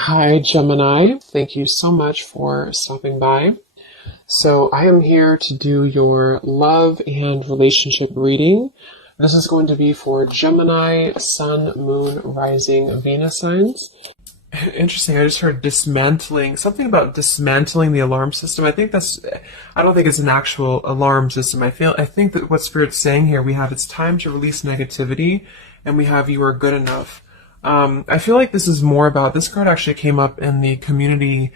Hi, Gemini. Thank you so much for stopping by. So I am here to do your love and relationship reading. This is going to be for Gemini, Sun, Moon, Rising, Venus signs. Interesting. I just heard dismantling, something about dismantling the alarm system. I don't think it's an actual alarm system. I think that what Spirit's saying here, we have it's time to release negativity, and we have you are good enough. I feel like this is more about, this card actually came up in the community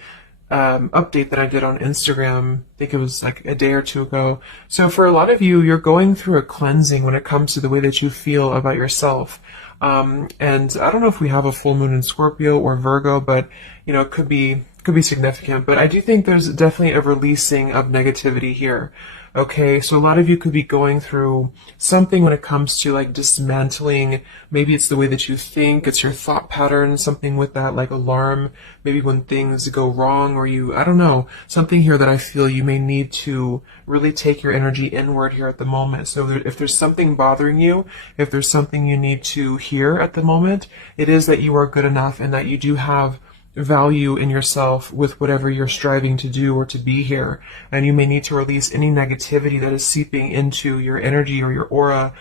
update that I did on Instagram. I think it was like a day or two ago. So for a lot of you, you're going through a cleansing when it comes to the way that you feel about yourself. And I don't know if we have a full moon in Scorpio or Virgo, but it could be significant. But I do think there's definitely a releasing of negativity here. Okay, so a lot of you could be going through something when it comes to like dismantling. Maybe it's the way that you think, it's your thought pattern, something with that like alarm, maybe when things go wrong, or I don't know, something here that I feel you may need to really take your energy inward here at the moment. So if there's something bothering you, if there's something you need to hear at the moment, it is that you are good enough and that you do have value in yourself with whatever you're striving to do or to be here. And you may need to release any negativity that is seeping into your energy or your aura.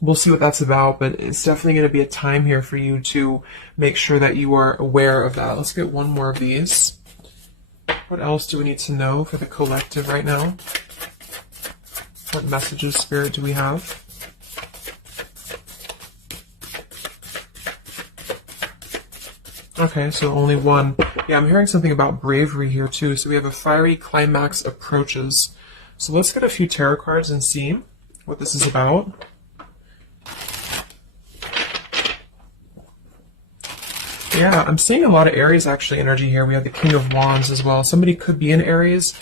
We'll see what that's about, but it's definitely going to be a time here for you to make sure that you are aware of that. Let's get one more of these. What else do we need to know for the collective right now? What messages, Spirit, do we have? Okay, so only one. Yeah, I'm hearing something about bravery here too. So we have a fiery climax approaches. So let's get a few tarot cards and see what this is about. Yeah, I'm seeing a lot of Aries actually energy here. We have the King of Wands as well. Somebody could be in Aries.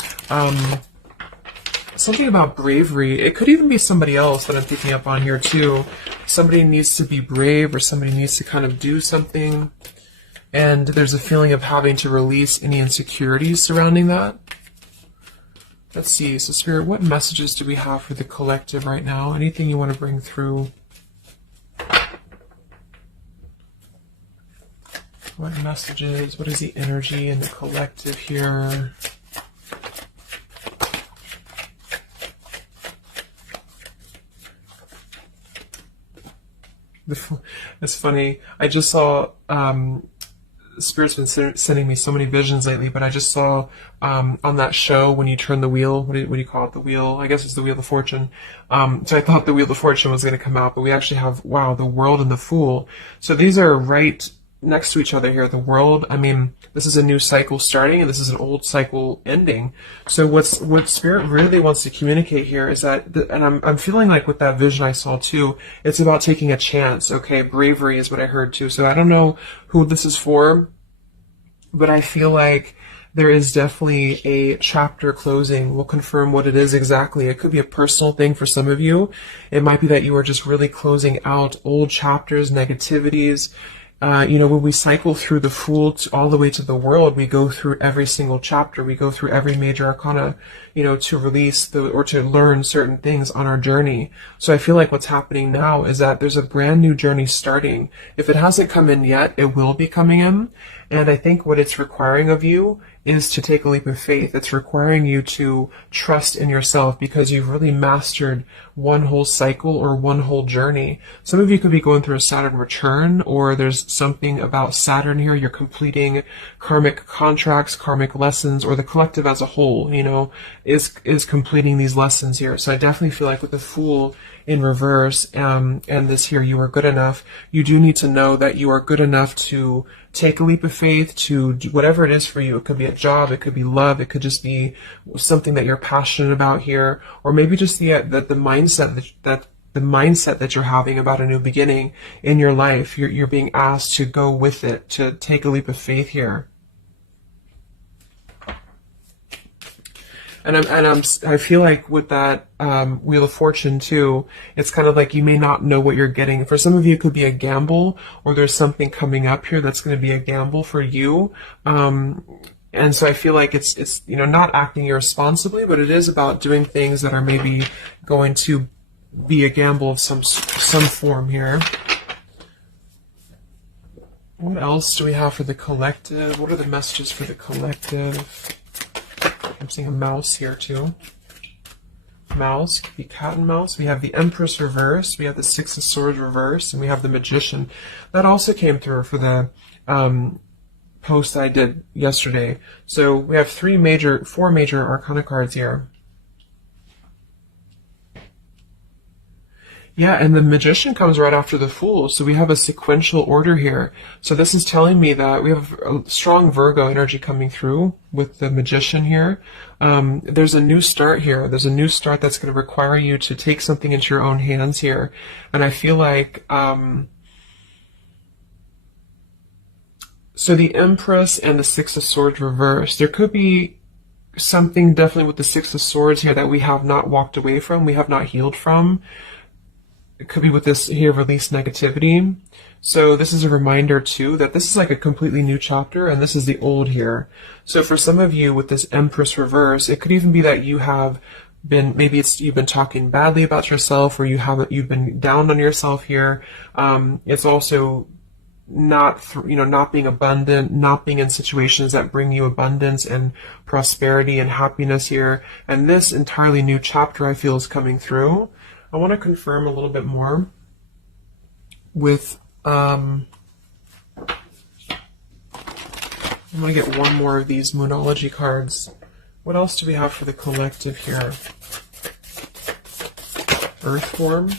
Something about bravery. It could even be somebody else that I'm picking up on here too. Somebody needs to be brave, or somebody needs to kind of do something. And there's a feeling of having to release any insecurities surrounding that. Let's see. So Spirit, what messages do we have for the collective right now? Anything you want to bring through? What messages? What is the energy in the collective here? It's funny. I just saw... Spirit's been sending me so many visions lately, but I just saw on that show when you turn the wheel, what do you call it? The wheel, I guess it's the Wheel of Fortune. So I thought the Wheel of Fortune was going to come out, but we actually have, wow, the World and the Fool. So these are right next to each other here. The World, I mean, this is a new cycle starting, and this is an old cycle ending. So what Spirit really wants to communicate here is that, and I'm feeling like with that vision I saw too, it's about taking a chance. Okay, bravery is what I heard too. So I don't know who this is for, but I feel like there is definitely a chapter closing. We'll confirm what it is exactly. It could be a personal thing for some of you. It might be that you are just really closing out old chapters, negativities. When we cycle through the Fool all the way to the World, we go through every single chapter. We go through every major arcana, to release or to learn certain things on our journey. So I feel like what's happening now is that there's a brand new journey starting. If it hasn't come in yet, it will be coming in. And I think what it's requiring of you is to take a leap of faith. It's requiring you to trust in yourself because you've really mastered one whole cycle or one whole journey. Some of you could be going through a Saturn return, or there's something about Saturn here. You're completing karmic contracts, karmic lessons, or the collective as a whole, is completing these lessons here. So I definitely feel like with the Fool in reverse, and this here, you are good enough. You do need to know that you are good enough to take a leap of faith, to do whatever it is for you. It could be a job, it could be love, it could just be something that you're passionate about here, or maybe just the mindset that you're having about a new beginning in your life. You're being asked to go with it, to take a leap of faith here. And I feel like with that Wheel of Fortune too, it's kind of like you may not know what you're getting. For some of you, it could be a gamble, or there's something coming up here that's going to be a gamble for you. And so I feel like it's not acting irresponsibly, but it is about doing things that are maybe going to be a gamble of some form here. What else do we have for the collective? What are the messages for the collective? I'm seeing a mouse here too. Mouse, could be cat and mouse. We have the Empress reverse, we have the Six of Swords reverse, and we have the Magician. That also came through for the post I did yesterday. So we have four major Arcana cards here. Yeah, and the Magician comes right after the Fool, so we have a sequential order here. So this is telling me that we have a strong Virgo energy coming through with the Magician here. There's a new start here. There's a new start that's going to require you to take something into your own hands here. And I feel like, so the Empress and the Six of Swords reversed. There could be something definitely with the Six of Swords here that we have not walked away from, we have not healed from. It could be with this here, release negativity. So this is a reminder too that this is like a completely new chapter and this is the old here. So for some of you with this Empress reverse, it could even be that you have been, maybe you've been talking badly about yourself, or you've been down on yourself here. It's also not being abundant, not being in situations that bring you abundance and prosperity and happiness here. And this entirely new chapter I feel is coming through. I want to confirm a little bit more with, I'm going to get one more of these Moonology cards. What else do we have for the collective here? Earth form.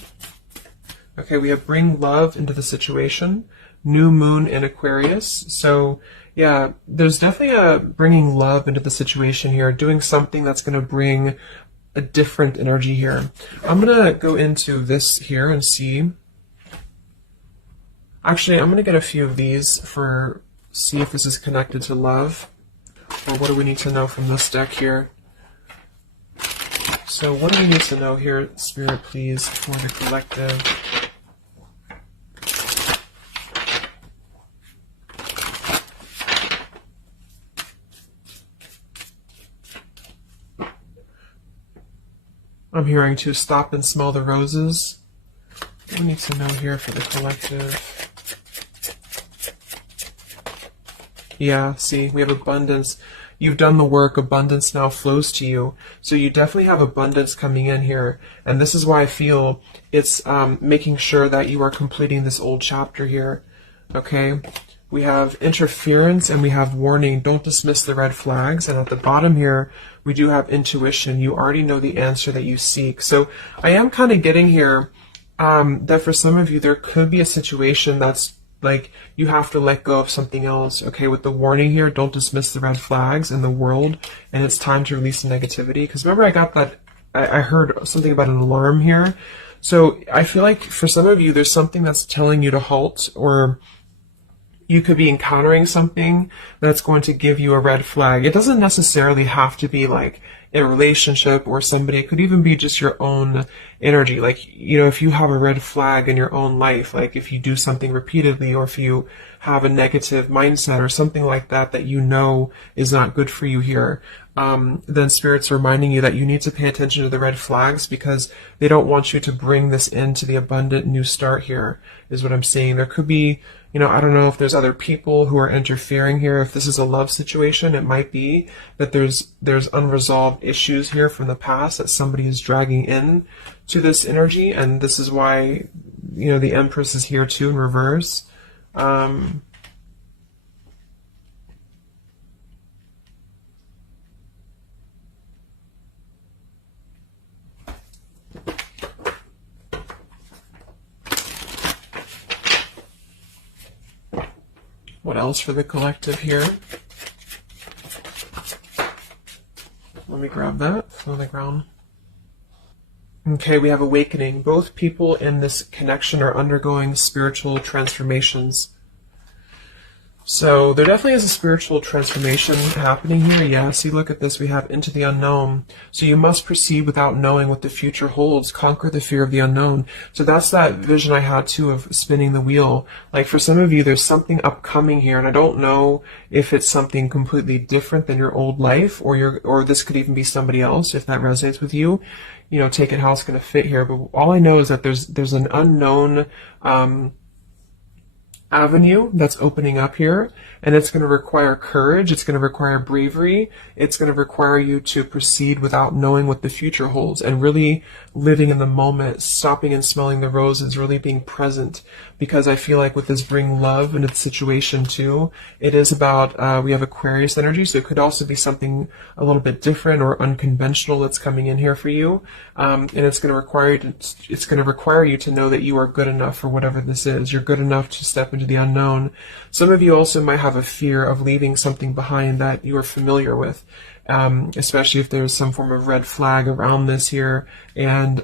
Okay, we have bring love into the situation. New moon in Aquarius. So yeah, there's definitely a bringing love into the situation here, doing something that's going to bring a different energy here. I'm going to go into this here and see. Actually, I'm going to get a few of these see if this is connected to love. Or what do we need to know from this deck here? So what do we need to know here, Spirit, please, for the collective? I'm hearing to stop and smell the roses. What do we need to know here for the collective? Yeah, see, we have abundance. You've done the work, abundance now flows to you. So you definitely have abundance coming in here. And this is why I feel it's making sure that you are completing this old chapter here. Okay? We have interference and we have warning. Don't dismiss the red flags. And at the bottom here, we do have intuition. You already know the answer that you seek. So I am kind of getting here that for some of you, there could be a situation that's like you have to let go of something else. Okay, with the warning here, don't dismiss the red flags in the world. And it's time to release the negativity. Because remember, I got that, I heard something about an alarm here. So I feel like for some of you, there's something that's telling you to halt, or you could be encountering something that's going to give you a red flag. It doesn't necessarily have to be like a relationship or somebody. It could even be just your own energy. Like, you know, if you have a red flag in your own life, like if you do something repeatedly, or if you have a negative mindset or something like that, that you know is not good for you here, then Spirit's reminding you that you need to pay attention to the red flags, because they don't want you to bring this into the abundant new start here, is what I'm saying. There could be, you know, I don't know if there's other people who are interfering here. If this is a love situation, it might be that there's unresolved issues here from the past that somebody is dragging in to this energy, and this is why, you know, the Empress is here too in reverse. What else for the collective here? Let me grab that on the ground. Okay, we have awakening. Both people in this connection are undergoing spiritual transformations. So there definitely is a spiritual transformation happening here. Yeah, see, look at this. We have into the unknown. So you must proceed without knowing what the future holds. Conquer the fear of the unknown. So that's that vision I had too of spinning the wheel. Like for some of you, there's something upcoming here, and I don't know if it's something completely different than your old life, or this could even be somebody else. If that resonates with you, you know, take it how it's going to fit here. But all I know is that there's an unknown avenue that's opening up here, and it's going to require courage, it's going to require bravery, it's going to require you to proceed without knowing what the future holds, and really living in the moment, stopping and smelling the roses, really being present. Because I feel like with this bring love into the situation too, it is about, we have Aquarius energy, so it could also be something a little bit different or unconventional that's coming in here for you, and it's going to require you to know that you are good enough for whatever this is. You're good enough to step into the unknown. Some of you also might have a fear of leaving something behind that you are familiar with, especially if there's some form of red flag around this here, and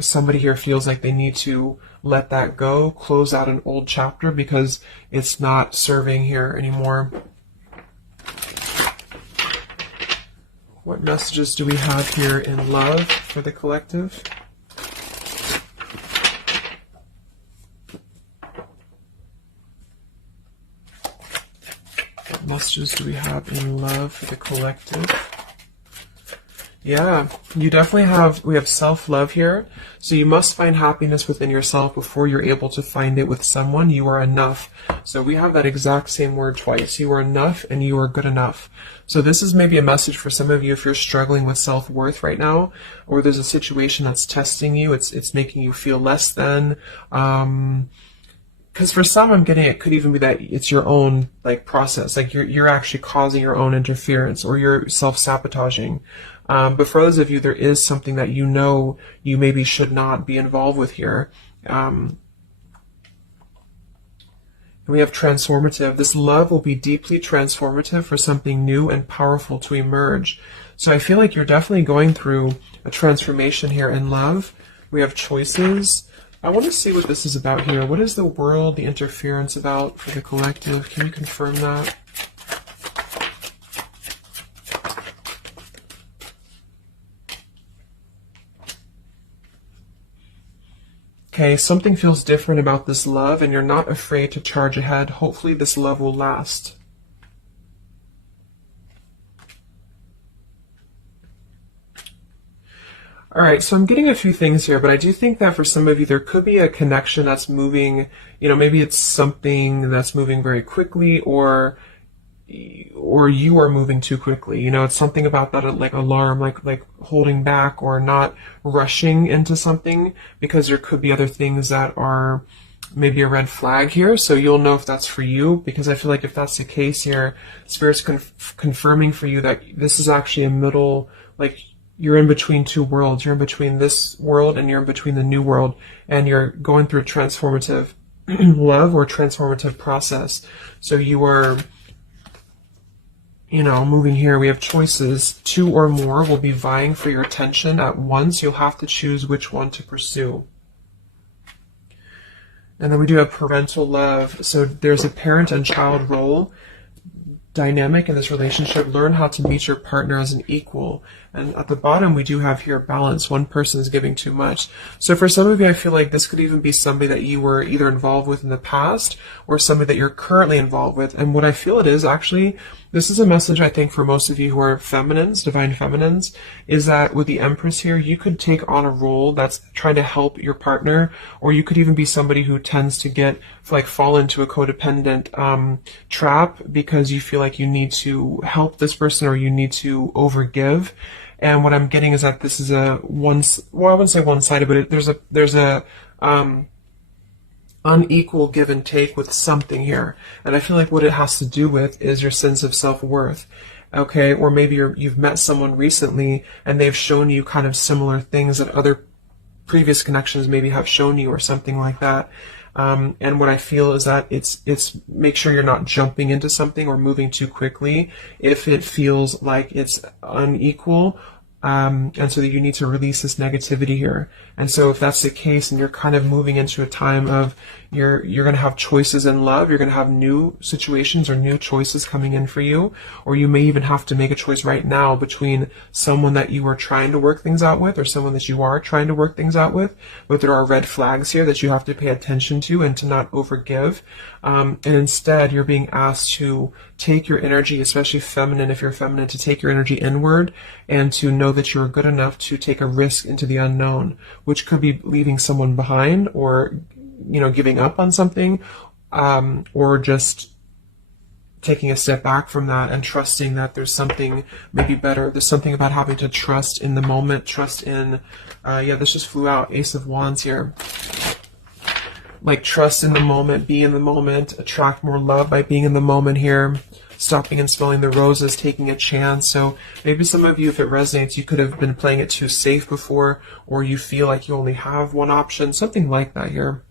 somebody here feels like they need to let that go, close out an old chapter because it's not serving here anymore. What messages do we have here in love for the collective? What messages do we have in love for the collective? Yeah, you definitely we have self-love here. So you must find happiness within yourself before you're able to find it with someone. You are enough. So we have that exact same word twice. You are enough and you are good enough. So this is maybe a message for some of you if you're struggling with self-worth right now, or there's a situation that's testing you. It's making you feel less than. Because for some, I'm getting it could even be that it's your own process. Like you're actually causing your own interference, or you're self-sabotaging. But for those of you, there is something that you know you maybe should not be involved with here. And we have transformative. This love will be deeply transformative for something new and powerful to emerge. So I feel like you're definitely going through a transformation here in love. We have choices. I want to see what this is about here. What is the world, the interference about for the collective? Can you confirm that? Okay, something feels different about this love, and you're not afraid to charge ahead. Hopefully this love will last. All right, so I'm getting a few things here, but I do think that for some of you, there could be a connection that's moving, maybe it's something that's moving very quickly, or you are moving too quickly. It's something about that, like alarm, like holding back or not rushing into something, because there could be other things that are maybe a red flag here. So you'll know if that's for you, because I feel like if that's the case here, Spirit's confirming for you that this is actually a middle, you're in between two worlds. You're in between this world and you're in between the new world, and you're going through a transformative love or transformative process. So you are moving here. We have choices. Two or more will be vying for your attention at once. You'll have to choose which one to pursue. And then we do have parental love. So there's a parent and child role dynamic in this relationship. Learn how to meet your partner as an equal. And at the bottom, we do have here balance. One person is giving too much. So for some of you, I feel like this could even be somebody that you were either involved with in the past or somebody that you're currently involved with. And what I feel it is actually, this is a message I think for most of you who are feminines, divine feminines, is that with the Empress here, you could take on a role that's trying to help your partner, or you could even be somebody who tends to fall into a codependent trap because you feel like you need to help this person or you need to overgive. And what I'm getting is that this is I wouldn't say one-sided, but there's a unequal give and take with something here. And I feel like what it has to do with is your sense of self-worth. Okay, or maybe you've met someone recently and they've shown you kind of similar things that other previous connections maybe have shown you, or something like that. And what I feel is that it's make sure you're not jumping into something or moving too quickly if it feels like it's unequal. And so that you need to release this negativity here. And so if that's the case and you're kind of moving into a time of you're going to have choices in love, you're going to have new situations or new choices coming in for you, or you may even have to make a choice right now between someone that you are trying to work things out with or someone that you are trying to work things out with, but there are red flags here that you have to pay attention to and to not overgive. And instead, you're being asked to take your energy, especially feminine, if you're feminine, to take your energy inward and to know that you're good enough to take a risk into the unknown, which could be leaving someone behind or, giving up on something, or just taking a step back from that and trusting that there's something maybe better. There's something about having to trust in the moment, trust in, yeah, this just flew out, Ace of Wands here. Like trust in the moment, be in the moment, attract more love by being in the moment here, stopping and smelling the roses, taking a chance. So maybe some of you, if it resonates, you could have been playing it too safe before, or you feel like you only have one option, something like that here.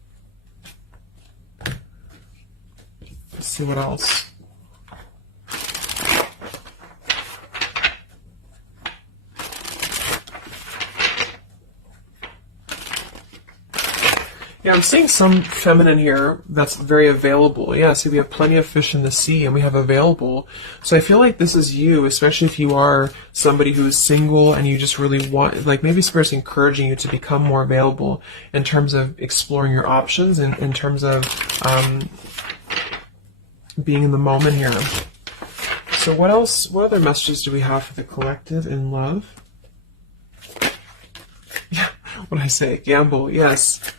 Let's see what else. Yeah, I'm seeing some feminine here that's very available. Yeah, see, we have plenty of fish in the sea, and we have available. So I feel like this is you, especially if you are somebody who is single and you just really want, like maybe Spirit's encouraging you to become more available in terms of exploring your options and in terms of being in the moment here. So what else, what other messages do we have for the collective in love? Yeah, what did I say? Gamble, yes.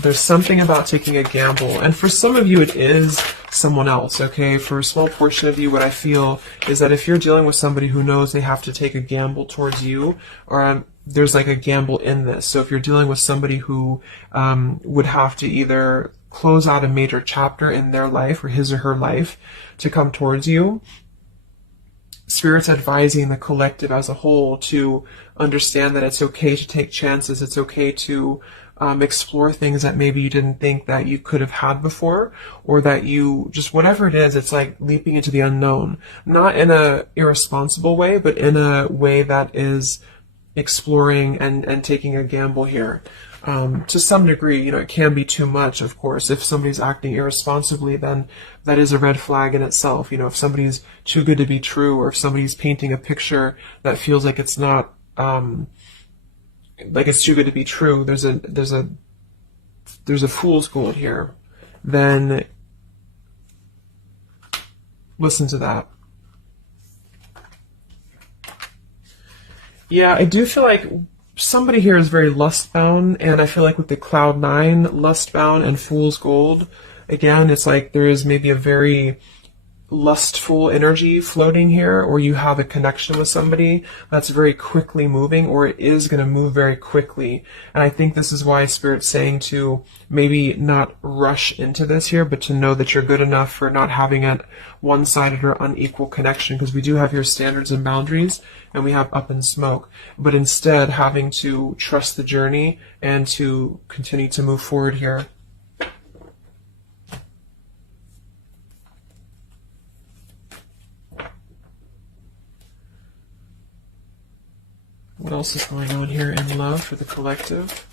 There's something about taking a gamble, and for some of you it is someone else, okay? For a small portion of you, what I feel is that if you're dealing with somebody who knows they have to take a gamble towards you, or there's like a gamble in this. So if you're dealing with somebody who would have to either close out a major chapter in their life or his or her life to come towards you, Spirit's advising the collective as a whole to understand that it's okay to take chances. It's okay to explore things that maybe you didn't think that you could have had before, or that you just, whatever it is, it's like leaping into the unknown. Not in a irresponsible way, but in a way that is exploring and taking a gamble here. To some degree, you know, it can be too much, of course. If somebody's acting irresponsibly, then that is a red flag in itself. You know, if somebody's too good to be true, or if somebody's painting a picture that feels like it's not, like it's too good to be true, there's a fool's gold here, then listen to that. Yeah, I do feel like somebody here is very lust-bound, and I feel like with the Cloud 9, lust-bound and fool's gold, again, it's like there is maybe a very lustful energy floating here, or you have a connection with somebody that's very quickly moving, or it is going to move very quickly. And I think this is why Spirit's saying to maybe not rush into this here, but to know that you're good enough for not having a one-sided or unequal connection, because we do have your standards and boundaries, and we have up in smoke, but instead having to trust the journey and to continue to move forward here. What else is going on here in love for the collective?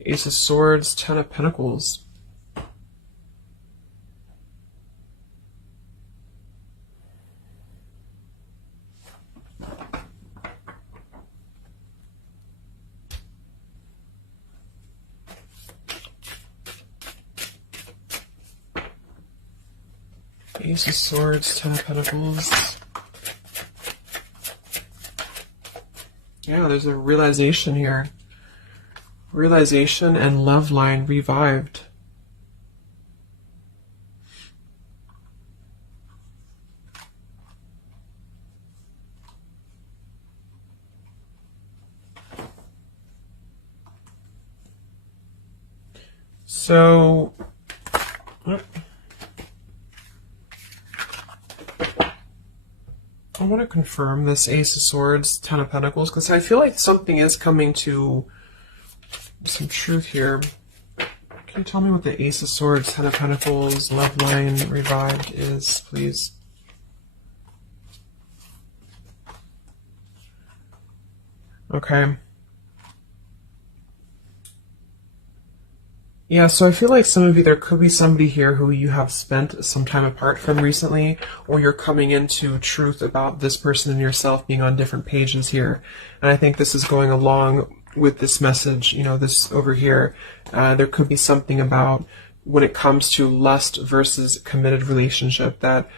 Ace of Swords, Ten of Pentacles. Ace of Swords, Ten of Pentacles. Yeah, there's a realization here. Realization and love line revived. So, I want to confirm this Ace of Swords, Ten of Pentacles, because I feel like something is coming to some truth here. Can you tell me what the Ace of Swords, Ten of Pentacles, love line revived is, please? Okay. Yeah, so I feel like some of you, there could be somebody here who you have spent some time apart from recently, or you're coming into truth about this person and yourself being on different pages here. And I think this is going along with this message, you know, this over here. There could be something about when it comes to lust versus committed relationship, that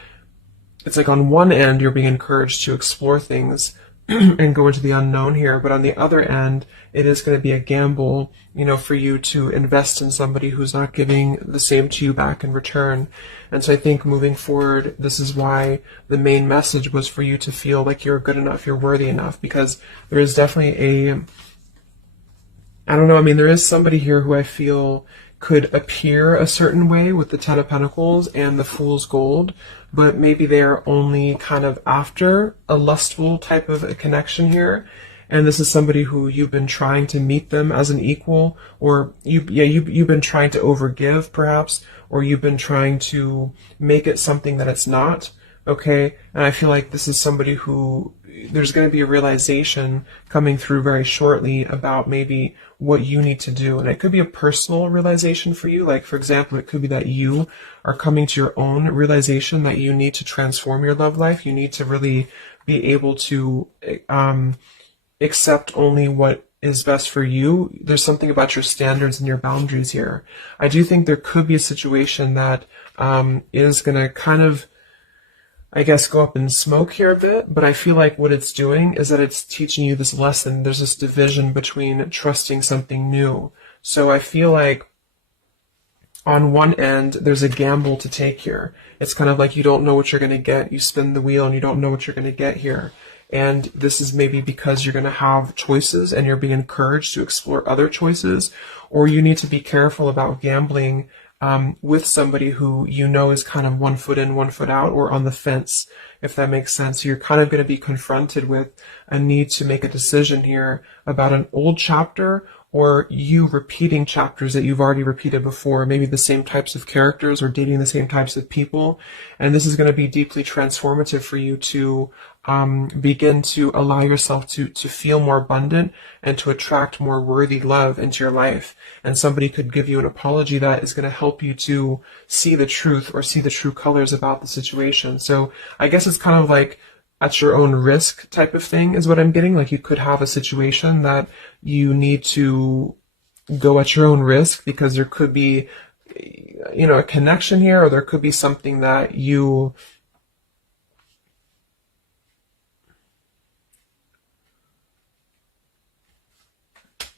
it's like on one end you're being encouraged to explore things, and go into the unknown here. But on the other end, it is going to be a gamble, for you to invest in somebody who's not giving the same to you back in return. And so I think moving forward, this is why the main message was for you to feel like you're good enough, you're worthy enough, because there is definitely I don't know, there is somebody here who I feel could appear a certain way with the Ten of Pentacles and the Fool's Gold, but maybe they are only kind of after a lustful type of a connection here. And this is somebody who you've been trying to meet them as an equal, or you've been trying to overgive perhaps, or you've been trying to make it something that it's not. Okay, and I feel like this is somebody who there's going to be a realization coming through very shortly about maybe what you need to do. And it could be a personal realization for you. Like, for example, it could be that you are coming to your own realization that you need to transform your love life. You need to really be able to accept only what is best for you. There's something about your standards and your boundaries here. I do think there could be a situation that is going to kind of, I guess, go up in smoke here a bit, but I feel like what it's doing is that it's teaching you this lesson. There's this division between trusting something new. So I feel like on one end, there's a gamble to take here. It's kind of like you don't know what you're going to get. You spin the wheel and you don't know what you're going to get here. And this is maybe because you're going to have choices and you're being encouraged to explore other choices, or you need to be careful about gambling with somebody who is kind of 1 foot in, 1 foot out, or on the fence, if that makes sense. So you're kind of going to be confronted with a need to make a decision here about an old chapter, or you repeating chapters that you've already repeated before, maybe the same types of characters or dating the same types of people. And this is going to be deeply transformative for you to begin to allow yourself to feel more abundant and to attract more worthy love into your life. And somebody could give you an apology that is going to help you to see the truth or see the true colors about the situation. So I guess it's kind of like at your own risk type of thing is what I'm getting. Like, you could have a situation that you need to go at your own risk because there could be, a connection here, or there could be something that you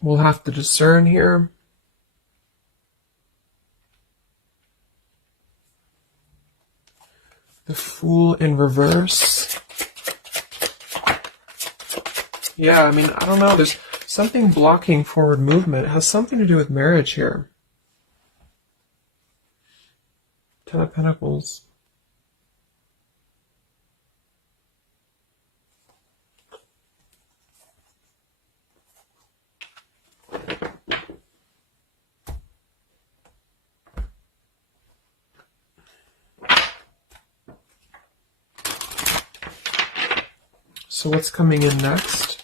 will have to discern here. The Fool in reverse. Yeah, I don't know. There's something blocking forward movement. It has something to do with marriage here. Ten of Pentacles. So what's coming in next?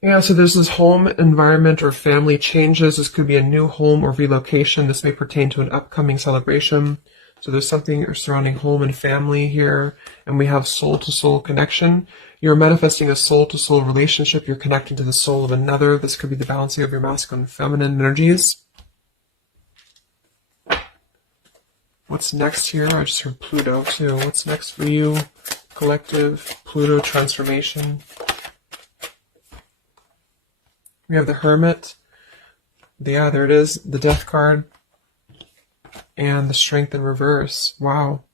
Yeah, so there's this home environment or family changes. This could be a new home or relocation. This may pertain to an upcoming celebration. So there's something surrounding home and family here. And we have soul-to-soul connection. You're manifesting a soul-to-soul relationship. You're connecting to the soul of another. This could be the balancing of your masculine and feminine energies. What's next here? I just heard Pluto too. What's next for you? Collective, Pluto transformation. We have the Hermit. Yeah, there it is. The Death card. And the Strength in reverse. Wow.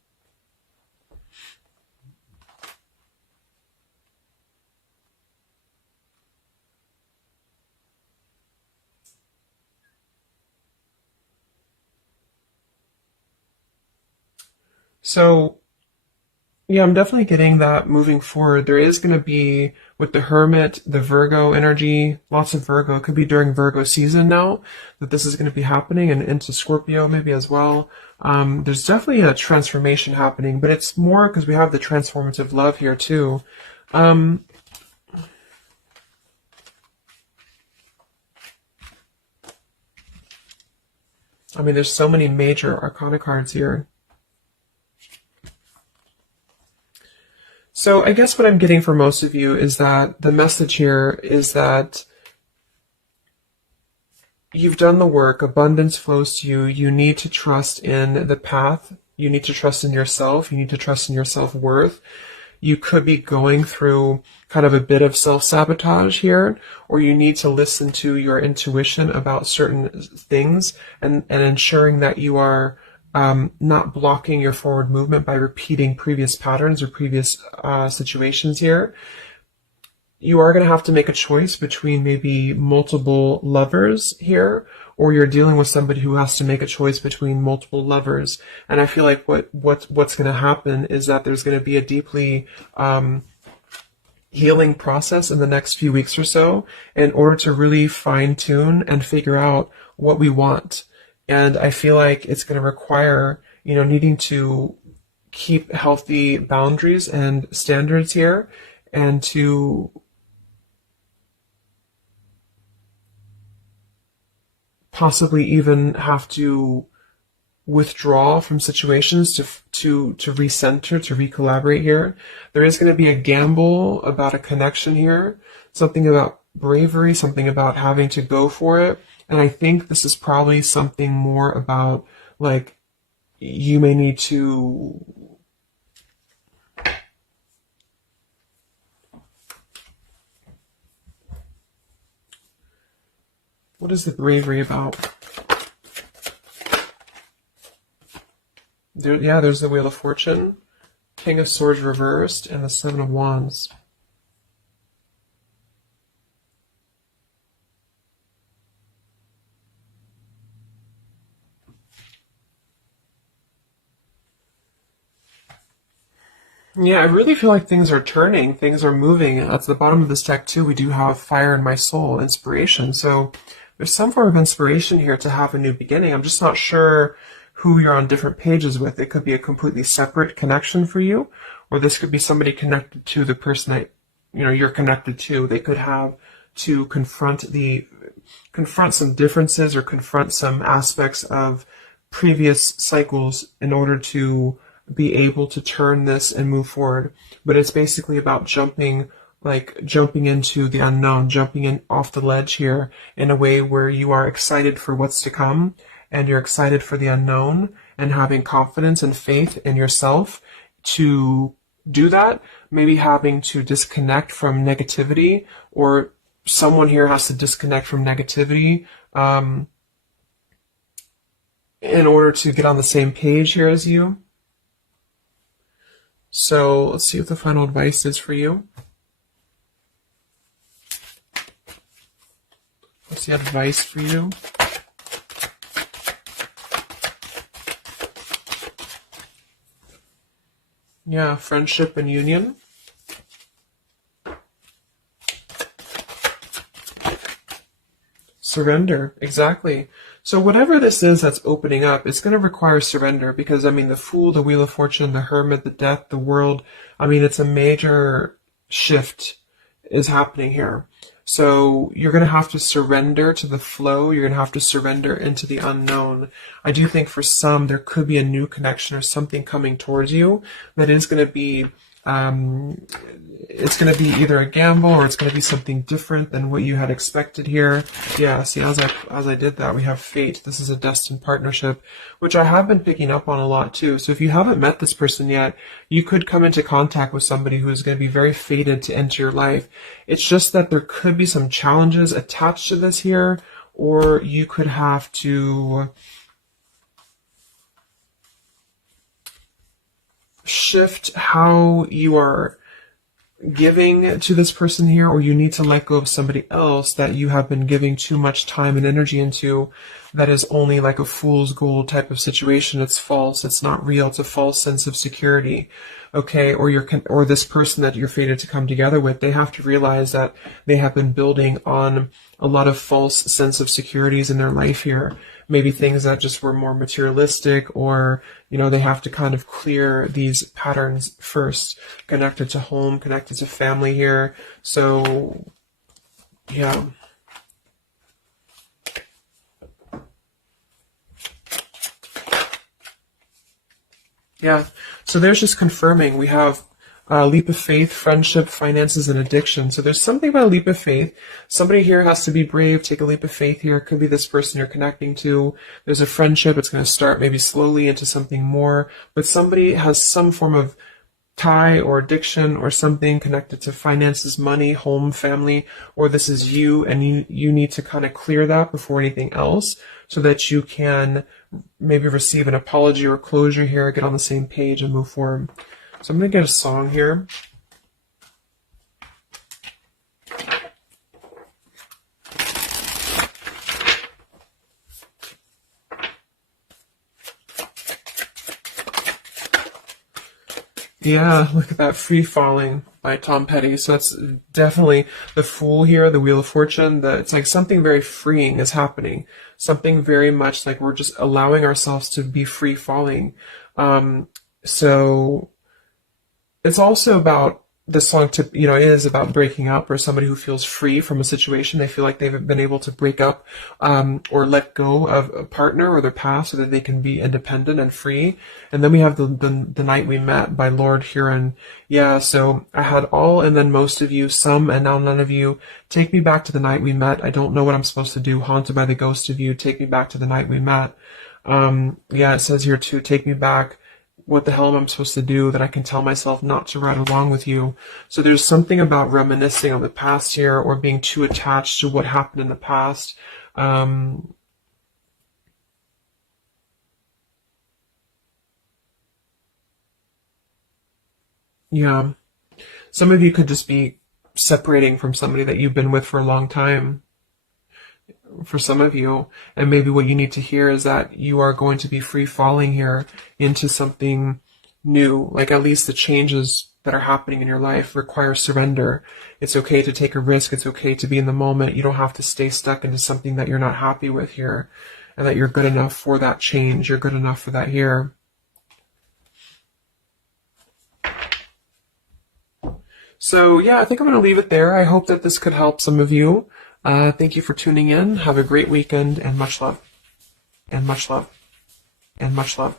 So, yeah, I'm definitely getting that moving forward. There is going to be, with the Hermit, the Virgo energy, lots of Virgo. It could be during Virgo season now that this is going to be happening, and into Scorpio maybe as well. There's definitely a transformation happening, but it's more because we have the transformative love here too. There's so many major arcana cards here. So I guess what I'm getting for most of you is that the message here is that you've done the work, abundance flows to you, you need to trust in the path, you need to trust in yourself, you need to trust in your self-worth. You could be going through kind of a bit of self-sabotage here, or you need to listen to your intuition about certain things and ensuring that you are not blocking your forward movement by repeating previous patterns or previous situations here. You are going to have to make a choice between maybe multiple lovers here, or you're dealing with somebody who has to make a choice between multiple lovers. And I feel like what's going to happen is that there's going to be a deeply healing process in the next few weeks or so in order to really fine tune and figure out what we want. And I feel like it's going to require, needing to keep healthy boundaries and standards here, and to possibly even have to withdraw from situations to recenter, to recollaborate here. There is going to be a gamble about a connection here, something about bravery, something about having to go for it. And I think this is probably something more about, like, you may need to what is the bravery about? There's the Wheel of Fortune, King of Swords reversed, and the Seven of Wands. Yeah, I really feel like things are turning, things are moving. At the bottom of this deck too, we do have Fire in My Soul, inspiration. So there's some form of inspiration here to have a new beginning. I'm just not sure who you're on different pages with. It could be a completely separate connection for you, or this could be somebody connected to the person that you're connected to. They could have to confront some differences or confront some aspects of previous cycles in order to be able to turn this and move forward. But it's basically about jumping into the unknown, jumping in off the ledge here in a way where you are excited for what's to come, and you're excited for the unknown, and having confidence and faith in yourself to do that. Maybe having to disconnect from negativity, or someone here has to disconnect from negativity in order to get on the same page here as you. So let's see what the final advice is for you. What's the advice for you? Yeah, friendship and union. Surrender, exactly. So whatever this is that's opening up, it's going to require surrender, because, the Fool, the Wheel of Fortune, the Hermit, the Death, the World, it's a major shift is happening here. So you're going to have to surrender to the flow. You're going to have to surrender into the unknown. I do think for some, there could be a new connection or something coming towards you that is going to be, it's going to be either a gamble, or it's going to be something different than what you had expected here. Yeah, see, as I did that, we have fate. This is a destined partnership, which I have been picking up on a lot too. So if you haven't met this person yet, you could come into contact with somebody who is going to be very fated to enter your life. It's just that there could be some challenges attached to this here, or you could have to shift how you are giving to this person here, or you need to let go of somebody else that you have been giving too much time and energy into, that is only like a fool's gold type of situation. It's false, it's not real, it's a false sense of security. Okay, or this person that you're fated to come together with, they have to realize that they have been building on a lot of false sense of securities in their life here. Maybe things that just were more materialistic, or, they have to kind of clear these patterns first, connected to home, connected to family here. So, yeah. Yeah, so there's just confirming. We have Leap of faith, friendship, finances, and addiction. So there's something about a leap of faith. Somebody here has to be brave, take a leap of faith here. It could be this person you're connecting to. There's a friendship. It's going to start maybe slowly into something more. But somebody has some form of tie or addiction or something connected to finances, money, home, family, or this is you, and you need to kind of clear that before anything else so that you can maybe receive an apology or closure here, get on the same page and move forward. So I'm going to get a song here. Yeah, look at that, Free Falling by Tom Petty. So that's definitely the Fool here, the Wheel of Fortune. It's like something very freeing is happening. Something very much like we're just allowing ourselves to be free falling. So it's also about this song it is about breaking up, or somebody who feels free from a situation. They feel like they've been able to break up or let go of a partner or their past so that they can be independent and free. And then we have the Night We Met by Lord Huron. Yeah, so I had all and then most of you, some and now none of you. Take me back to the night we met. I don't know what I'm supposed to do. Haunted by the ghost of you. Take me back to the night we met. Yeah, it says here too, take me back. What the hell am I supposed to do that I can tell myself not to ride along with you? So there's something about reminiscing on the past here, or being too attached to what happened in the past. Yeah. Some of you could just be separating from somebody that you've been with for a long time. For some of you, and maybe what you need to hear is that you are going to be free falling here into something new. Like, at least the changes that are happening in your life require surrender. It's okay to take a risk. It's okay to be in the moment. You don't have to stay stuck into something that you're not happy with here, and that you're good enough for that change. You're good enough for that here. So yeah, I think I'm going to leave it there. I hope that this could help some of you. Thank you for tuning in. Have a great weekend, and much love. And much love. And much love.